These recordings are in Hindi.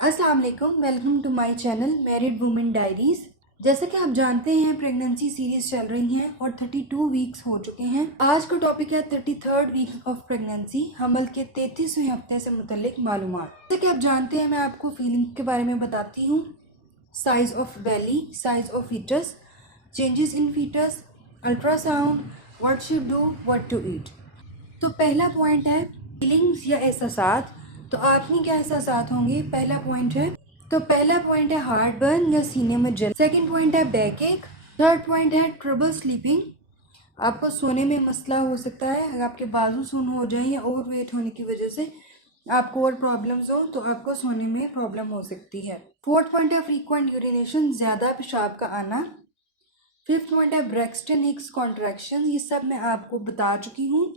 अस्सलाम वालेकुम, welcome to my channel married women diaries. जैसा कि आप जानते हैं प्रेगनेंसी सीरीज चल रही हैं और 32 वीक्स हो चुके हैं। आज का टॉपिक है 33rd वीक ऑफ प्रेगनेंसी, हमल के 33वें हफ्ते से मुतल्लिक मालूमात। जैसा कि आप जानते हैं मैं आपको फीलिंग के बारे में बताती हूँ। Size of belly, size of foetus, changes in foetus, ultrasound, what should do, what to eat. तो पहला पॉइंट है फीलिंग्स या एहसासात। तो आपने क्या एहसासात होंगे? पहला पॉइंट है हार्ट बर्न या सीने में जल। सेकंड पॉइंट है बैक एक। थर्ड पॉइंट है ट्रबल स्लीपिंग, आपको सोने में मसला हो सकता है। अगर आपके बाजू सुन हो जाए या ओवरवेट होने की वजह से आपको और प्रॉब्लम्स हो तो आपको सोने में प्रॉब्लम हो सकती है। फोर्थ पॉइंट है फ्रीक्वेंट यूरिनेशन, ज़्यादा पेशाब का आना। फिफ्थ पॉइंट है ब्रेक्सटन हिक्स कॉन्ट्रैक्शन, ये सब मैं आपको बता चुकी हूँ।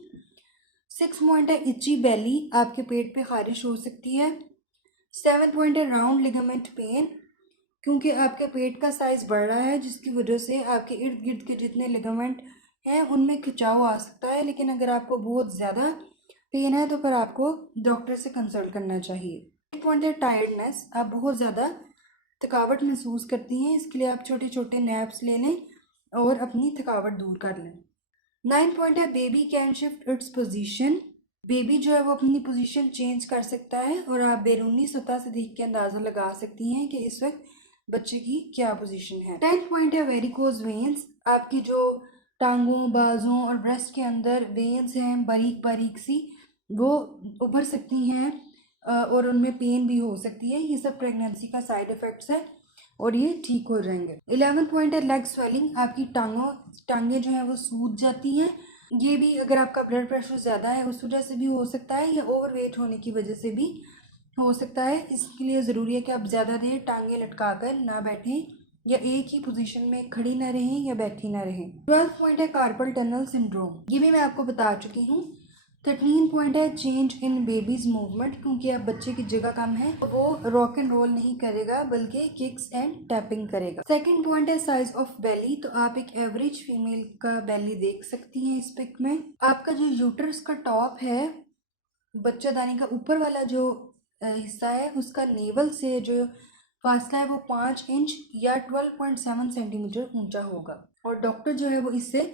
सिक्स पॉइंट है इची बेली, आपके पेट पे खारिश हो सकती है। सेवन पॉइंट है राउंड लिगामेंट पेन, क्योंकि आपके पेट का साइज बढ़ रहा है जिसकी वजह से आपके इर्द गिर्द के जितने लिगामेंट हैं उनमें खिंचाव आ सकता है। लेकिन अगर आपको बहुत ज़्यादा पेन है तो फिर आपको डॉक्टर से कंसल्ट करना चाहिए। एट पॉइंट है टायर्डनेस, आप बहुत ज़्यादा थकावट महसूस करती हैं, इसके लिए आप छोटे छोटे नैप्स ले लें और अपनी थकावट दूर कर लें। 9 पॉइंट है baby can shift its position, baby जो है वो अपनी पोजीशन चेंज कर सकता है और आप बैरूनी सतह से देख के अंदाज़ा लगा सकती हैं कि इस वक्त बच्चे की क्या पोजीशन है। 10 पॉइंट है वेरिकोज वेन्स, आपकी जो टांगों, बाजों और ब्रेस्ट के अंदर वेन्स हैं बारीक बारीक सी, वो उभर सकती हैं और उनमें पेन भी हो सकती है। ये सब प्रेगनेंसी का साइड इफ़ेक्ट्स है और ये ठीक हो जाएंगे। 11 पॉइंट है लेग स्वेलिंग, आपकी टांगें जो हैं वो सूज जाती हैं। ये भी अगर आपका ब्लड प्रेशर ज़्यादा है उस वजह से भी हो सकता है या ओवरवेट होने की वजह से भी हो सकता है। इसके लिए ज़रूरी है कि आप ज़्यादा देर टांगें लटका कर ना बैठें या एक ही पोजीशन में खड़ी ना रहें या बैठी ना रहें। 12 पॉइंट है कार्पल टनल सिंड्रोम, ये भी मैं आपको बता चुकी हूँ। 13 पॉइंट है चेंज इन बेबीज मूवमेंट, क्योंकि अब बच्चे की जगह कम है तो वो रॉक एंड रोल नहीं करेगा बल्कि किक्स एंड टैपिंग करेगा। सेकंड पॉइंट है साइज ऑफ बेली, तो आप एक एवरेज फीमेल का बेली देख सकती हैं इस पिक में। आपका जो यूट्रस का टॉप है, बच्चादानी का ऊपर वाला जो हिस्सा है, उसका नेवल से जो फासला है वो 5 इंच या 12.7 सेंटीमीटर ऊंचा होगा और डॉक्टर जो है वो इससे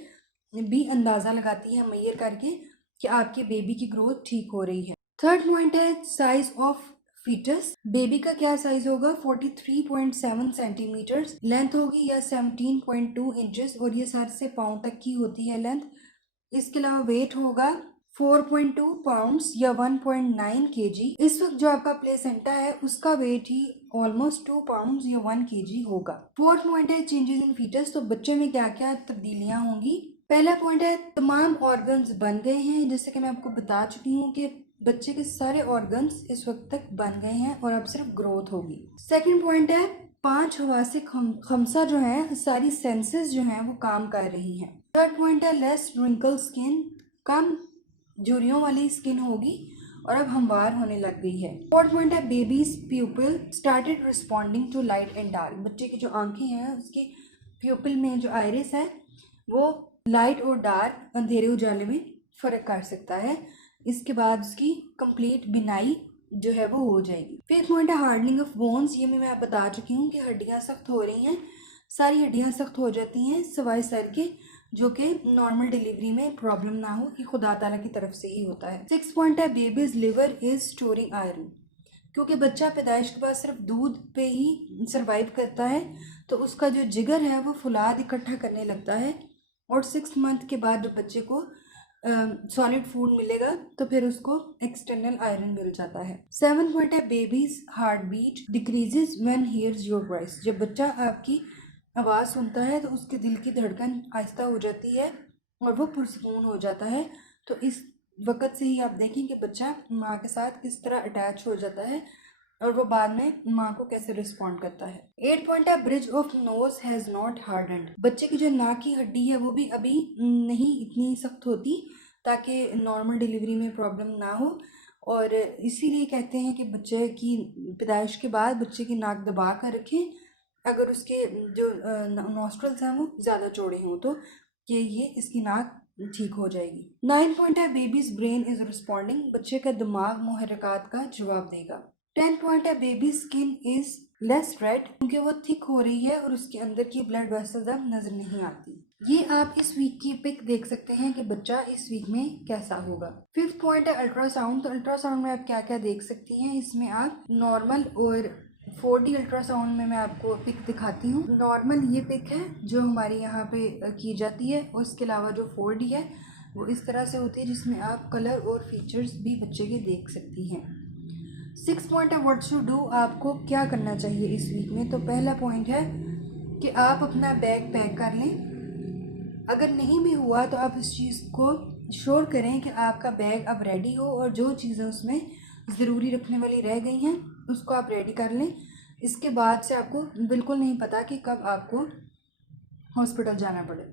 भी अंदाज़ा लगाती है मैयर करके कि आपके बेबी की ग्रोथ ठीक हो रही है। थर्ड पॉइंट है साइज ऑफ फीटस, बेबी का क्या साइज होगा? 43.7 सेंटीमीटर लेंथ होगी या 17.2 इंचेस, और ये सर से पाँव तक की होती है लेंथ। इसके अलावा वेट होगा 4.2 पाउंड्स या 1.9 केजी। इस वक्त जो आपका प्लेसेंटा है उसका वेट ही ऑलमोस्ट 2 पाउंड्स या 1 केजी होगा। फोर्थ पॉइंट है चेंजेस इन फीटस, तो बच्चे में क्या क्या तब्दीलियां होंगी। पहला पॉइंट है तमाम ऑर्गन्स बन गए हैं, जैसे कि मैं आपको बता चुकी हूँ कि बच्चे के सारे ऑर्गन्स इस वक्त तक बन गए हैं और अब सिर्फ ग्रोथ होगी। सेकेंड पॉइंट है 5 हवासे खमसा जो है, सारी सेंसेस जो हैं वो काम कर रही हैं। थर्ड पॉइंट है लेस रिंकल स्किन, कम झुर्रियों वाली स्किन होगी और अब हमवार होने लग गई है। फोर्थ पॉइंट है baby's pupil started responding to light and dark, बच्चे की जो आंखें हैं उसकी प्यूपिल में जो आइरिस है वो लाइट और डार्क, अंधेरे उजाले में फ़र्क कर सकता है। इसके बाद उसकी कंप्लीट बिनाई जो है वो हो जाएगी। फिफ्थ पॉइंट है हार्डनिंग ऑफ बोन्स, ये मैं बता चुकी हूँ कि हड्डियाँ सख्त हो रही हैं, सारी हड्डियाँ सख्त हो जाती हैं सिवाय सर के, जो कि नॉर्मल डिलीवरी में प्रॉब्लम ना हो, कि खुदा ताला की तरफ से ही होता है। सिक्स पॉइंट है babies liver is storing iron, क्योंकि बच्चा पैदाइश के बाद सिर्फ दूध पे ही सरवाइव करता है तो उसका जो जिगर है वो फुलाद इकट्ठा करने लगता है और 6 मंथ के बाद जब बच्चे को सॉलिड फूड मिलेगा तो फिर उसको एक्सटर्नल आयरन मिल जाता है। 7 पॉइंट है baby's heart beat decreases when hears your voice, जब बच्चा आपकी आवाज़ सुनता है तो उसके दिल की धड़कन आहिस्ता हो जाती है और वो पुरसकून हो जाता है। तो इस वक़्त से ही आप देखें कि बच्चा माँ के साथ किस तरह अटैच हो जाता है और वो बाद में माँ को कैसे रिस्पॉन्ड करता है। 8 पॉइंट है bridge of nose has not hardened, बच्चे की जो नाक की हड्डी है वो भी अभी नहीं इतनी सख्त होती ताकि नॉर्मल डिलीवरी में प्रॉब्लम ना हो, और इसीलिए कहते हैं कि बच्चे की पैदाइश के बाद बच्चे की नाक दबा कर रखें अगर उसके जो नॉस्ट्रल्स हैं वो ज़्यादा चौड़े हों तो, कि ये इसकी नाक ठीक हो जाएगी। 9 पॉइंट है बेबीज ब्रेन इज रिस्पॉन्डिंग, बच्चे का दिमाग मुहर्रकात का जवाब देगा। 10th पॉइंट है baby skin is less red, क्योंकि वो थिक हो रही है और उसके अंदर की ब्लड वेसल्स अब नजर नहीं आती। ये आप इस वीक की पिक देख सकते हैं कि बच्चा इस वीक में कैसा होगा। 5th पॉइंट है अल्ट्रासाउंड। तो अल्ट्रासाउंड में आप क्या क्या देख सकती हैं, इसमें आप नॉर्मल और 4D अल्ट्रासाउंड में मैं आपको पिक दिखाती हूँ। नॉर्मल ये पिक है जो हमारी यहाँ पे की जाती है, उसके अलावा जो 4D है वो इस तरह से होती है जिसमें आप कलर और फीचर्स भी बच्चे के देख सकती हैं। 6th पॉइंट है व्हाट टू डू, आपको क्या करना चाहिए इस वीक में। तो पहला पॉइंट है कि आप अपना बैग पैक कर लें। अगर नहीं भी हुआ तो आप इस चीज़ को श्योर करें कि आपका बैग अब रेडी हो और जो चीज़ें उसमें ज़रूरी रखने वाली रह गई हैं उसको आप रेडी कर लें। इसके बाद से आपको बिल्कुल नहीं पता कि कब आपको हॉस्पिटल जाना पड़े।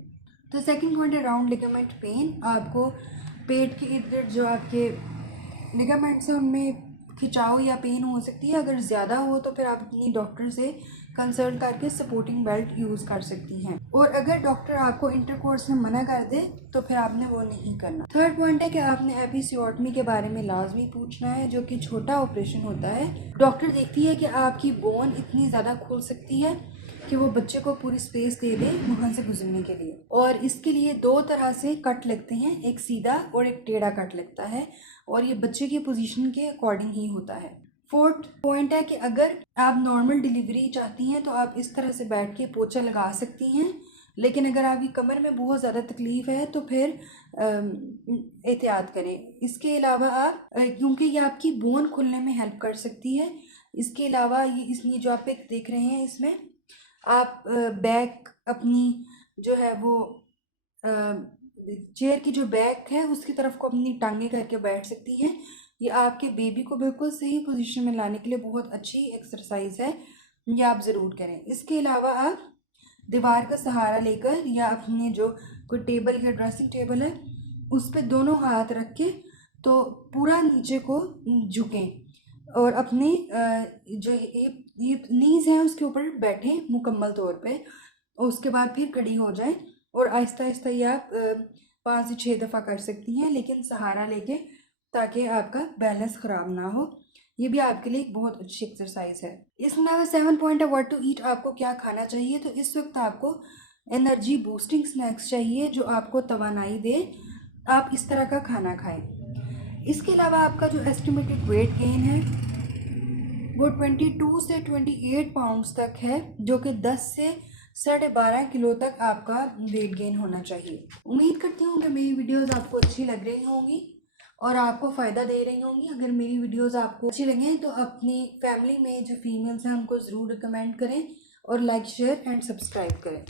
तो सेकंड पॉइंट है राउंड लिगामेंट पेन। आपको पेट के इर्द गिर्द जो आपके लिगामेंट्स हैं उनमें खिंचाव या पेन हो सकती है। अगर ज़्यादा हो तो फिर आप अपनी डॉक्टर से कंसल्ट करके सपोर्टिंग बेल्ट यूज़ कर सकती हैं। और अगर डॉक्टर आपको इंटरकोर्स में मना कर दे तो फिर आपने वो नहीं करना। थर्ड पॉइंट है कि आपने एपिसियोटमी के बारे में लाजमी पूछना है, जो कि छोटा ऑपरेशन होता है। डॉक्टर देखती है कि आपकी बोन इतनी ज़्यादा खुल सकती है कि वो बच्चे को पूरी स्पेस दे दे वहाँ से गुजरने के लिए। और इसके लिए 2 तरह से कट लगते हैं, एक सीधा और एक टेढ़ा कट लगता है, और ये बच्चे की पोजीशन के अकॉर्डिंग ही होता है। 4th पॉइंट है कि अगर आप नॉर्मल डिलीवरी चाहती हैं तो आप इस तरह से बैठ के पोछा लगा सकती हैं, लेकिन अगर आपकी कमर में बहुत ज़्यादा तकलीफ़ है तो फिर एहतियात करें। इसके अलावा आप क्योंकि ये आपकी बोन खुलने में हेल्प कर सकती है। इसके अलावा ये जो आप एक देख रहे हैं इसमें आप बैक अपनी जो है वो चेयर की जो बैक है उसकी तरफ को अपनी टांगे करके बैठ सकती हैं। ये आपके बेबी को बिल्कुल सही पोजीशन में लाने के लिए बहुत अच्छी एक्सरसाइज है, ये आप ज़रूर करें। इसके अलावा आप दीवार का सहारा लेकर या अपने जो कोई टेबल या ड्रेसिंग टेबल है उस पर दोनों हाथ रख के तो पूरा नीचे को झुकें और अपने जो ये नीज़ हैं उसके ऊपर बैठें मुकम्मल तौर पे, और उसके बाद फिर खड़ी हो जाएं और आहिस्ता आहिस्ता ये आप 5 से 6 दफ़ा कर सकती हैं, लेकिन सहारा लेके, ताकि आपका बैलेंस ख़राब ना हो। ये भी आपके लिए एक बहुत अच्छी एक्सरसाइज है। इसके अलावा 7 पॉइंट है व्हाट टू ईट, आपको क्या खाना चाहिए। तो इस वक्त आपको एनर्जी बूस्टिंग स्नैक्स चाहिए जो आपको तवानाई दे, आप इस तरह का खाना खाएं। इसके अलावा आपका जो एस्टिमेटेड वेट गेन है वो 22 से 28 पाउंड्स तक है, जो कि 10 से 12.5 किलो तक आपका वेट गेन होना चाहिए। उम्मीद करती हूँ कि मेरी वीडियोस आपको अच्छी लग रही होंगी और आपको फ़ायदा दे रही होंगी। अगर मेरी वीडियोस आपको अच्छी लगें तो अपनी फैमिली में जो फीमेल्स हैं उनको ज़रूर रिकमेंड करें और लाइक शेयर एंड सब्सक्राइब करें।